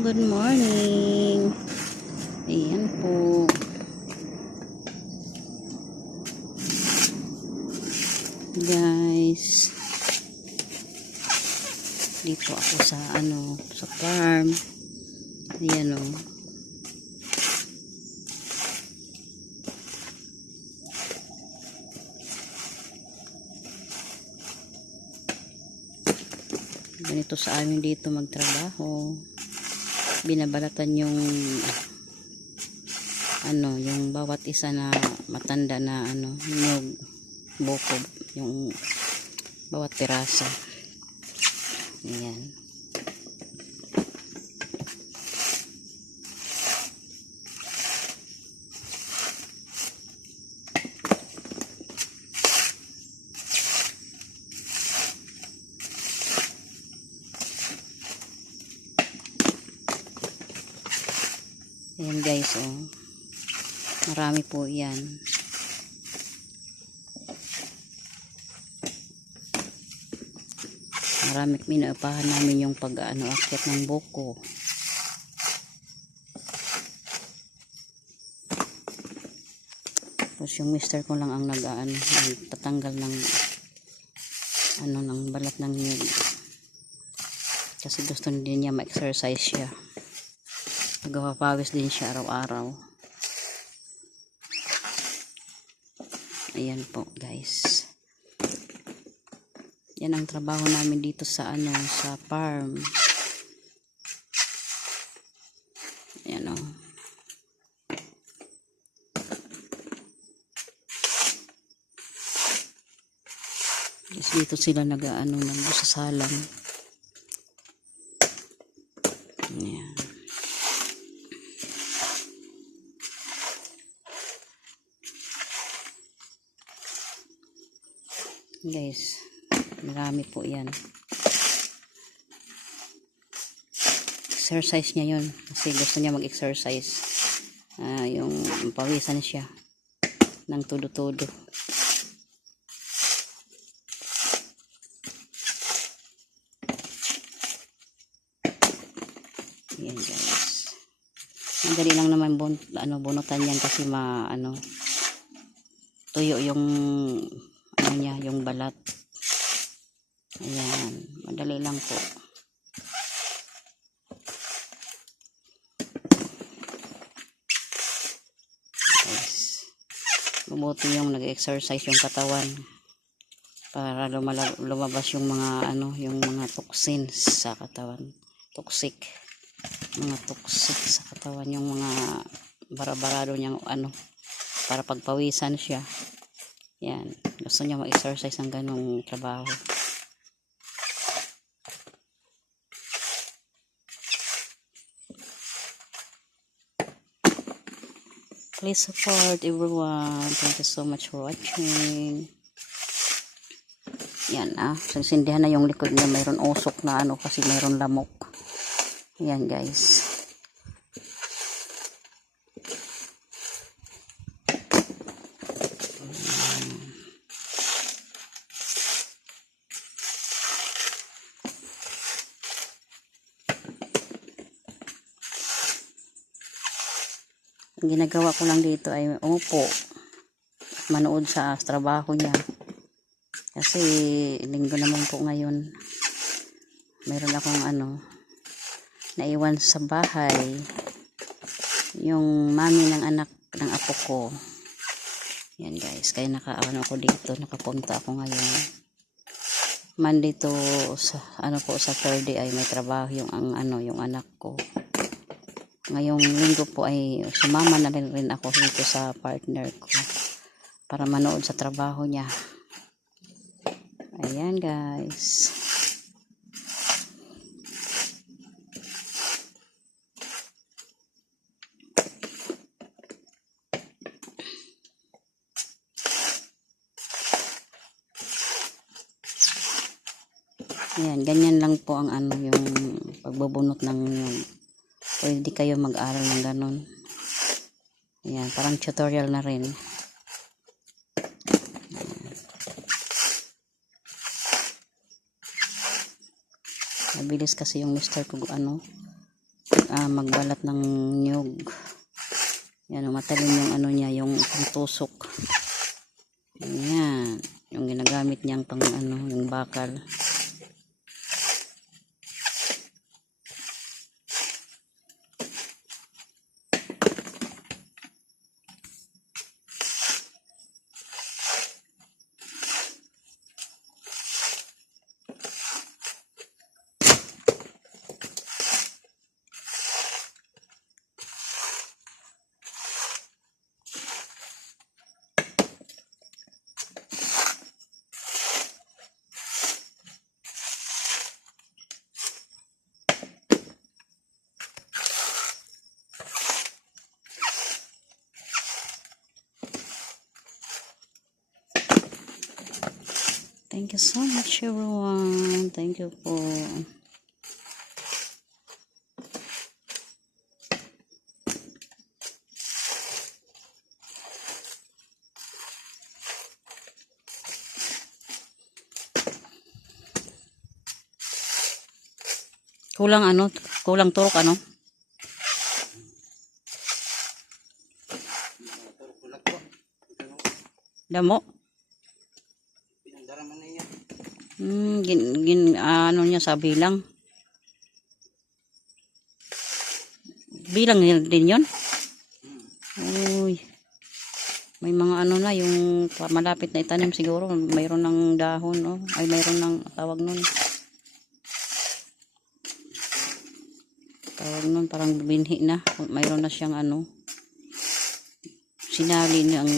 good morning. Ayan po. Guys. Dito ako sa sa farm. Ayan o. Ganito sa amin dito magtrabaho. Binabalatan yung yung bawat isa na matanda na yung buko, yung bawat piraso. Ayan. Ayan guys, oh. Marami po yan. Marami pinaupahan namin yung akyat ng buko. Tapos yung mister ko lang ang tatanggal ng ng balat ng nyug. Kasi gusto din niya ma-exercise siya. Nagpapawis din siya araw-araw. Ayan po guys. Yan ang trabaho namin dito sa sa farm. Ayan o. Dito sila nagsasalang. Ayan. Guys, marami po yan. Exercise niya yun kasi gusto niya mag-exercise. Yung pawisan siya ng todo-todo. Yan guys, madali lang naman bunutan yan kasi tuyo yung yung balat. Ayan, madali lang po. Guys, mabuti yung nag-exercise yung katawan para lumabas yung mga toxins sa katawan. Mga toxic sa katawan, yung mga barabarado niyang para pagpawisan siya. Yan, gusto niya mag-exercise ng ganong trabaho. Please support everyone. Thank you so much for watching. Yan sinsindihan na yung likod niya, mayroon usok na kasi mayroon lamok. Yan guys. Ang ginagawa ko lang dito ay umupo, manood sa trabaho niya. Kasi linggo naman po ngayon. Mayroon akong naiwan sa bahay. Yung mami ng anak ng apo ko. Yan guys, kaya ako dito, nakapunta ako ngayon. Monday to sa sa Thursday ay may trabaho yung anak ko. Ngayong linggo po ay sumama na rin ako dito sa partner ko para manood sa trabaho niya. Ayan guys. Ayan, ganyan lang po ang yung pagbubunot ng pwede kayo mag-aral ng ganon. Ayan, parang tutorial na rin. Mabilis kasi yung mister ko magbalat ng nyug. Yan, matalim yung ano niya, yung tusok. Yan, yung ginagamit niyang pang ano, yung bakal. Thank you so much everyone. Thank you po. Kulang ano? Kulang turok ano? Damo? Ano niya sa bilang? Bilang din yun? Uy. May mga ano na, yung malapit na itanim siguro. Mayroon ng dahon, oh. Ay, mayroon ng tawag nun. Tawag nun, parang binhi na. Mayroon na siyang ano. Sinali niyang,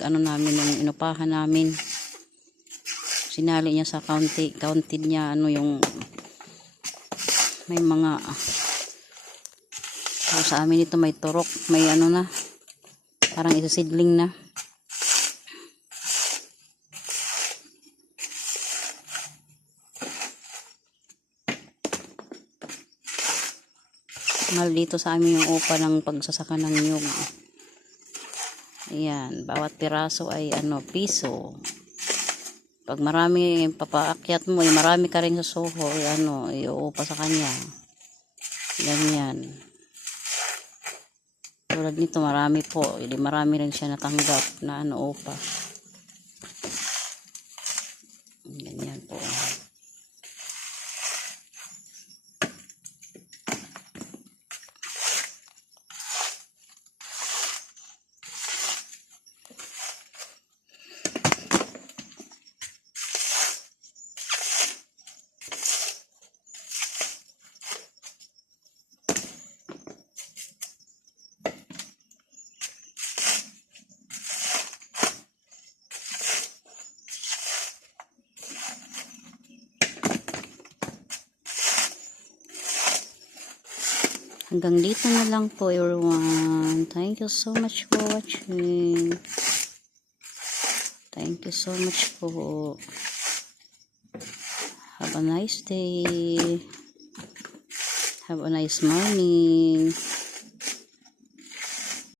ano namin, yung inupahan namin. Sinali niya sa counted niya, ano yung, may mga, sa amin ito may turok, may ano na, parang isasidling na. Mahal dito sa amin yung upa ng pagsasaka ng nyug. Ayan, bawat piraso ay ano, piso. Pag marami papaakyat mo, marami ka rin sa suho, ano, iuupa sa kanya. Ganyan. Tulad nito, marami po. Marami rin siya natanggap na ano, upa. Ganyan po. Hanggang dito na lang po everyone. Thank you so much for watching. Thank you so much po. Have a nice day. Have a nice morning.